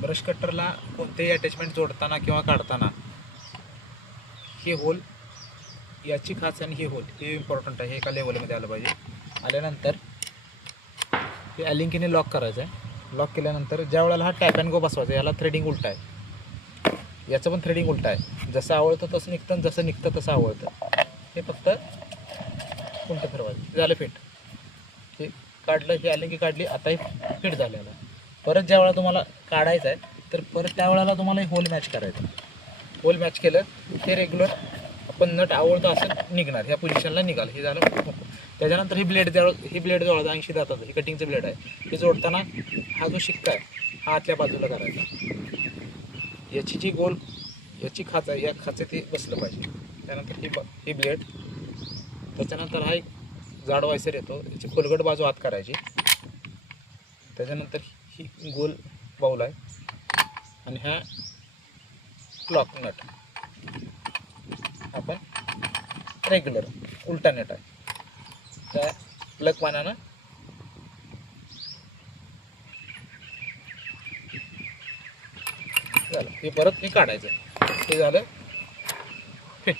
Brush कटरला कोणतेही attachment जोडताना किंवा काढताना हे होल, याची खाच आणि हे होल हे इम्पॉर्टंट आहे. हे एका लेवलमध्ये आलं पाहिजे. आल्यानंतर हे अलिंकीने लॉक करायचं आहे. लॉक केल्यानंतर ज्या वेळेला हा टॅप अँड गो बसवायचा, याला थ्रेडिंग उलटा आहे, याचं पण थ्रेडिंग उलटा आहे. जसं आवळतं तसं निघतं आणि जसं निघतं तसं आवळतं. हे फक्त उलटं फिरवायचं. झालं फिट. हे काढलं, हे अलिंकी काढली, आता हे फिट झालेलं आहे. परत ज्या वेळेला तुम्हाला काढायचं आहे तर परत त्या वेळेला तुम्हाला हे होल मॅच करायचं. होल मॅच केलं हे रेग्युलर आपण नट आवळतं असं निघणार, ह्या पोझिशनला निघाल. हे झालं. त्याच्यानंतर ही ब्लेड जोडायचं 80 दाताचं, हे कटिंगचं ब्लेड आहे. हे जोडताना हा जो शिक्का आहे हा आतल्या बाजूला करायचा. याची जी गोल याची खाच आहे, या खाचेत हे बसलं पाहिजे. त्यानंतर ही ब्लेड, त्याच्यानंतर हा एक जाड वायसर येतो, याची खोलगट बाजू आत करायची. त्याच्यानंतर ही गोल बाऊल आहे आणि ह्या क्लॉक नट आपण रेग्युलर उलटा नट आहे, त्या प्लग पानानं झालं. हे परत हे काढायचं. हे झालं फिट.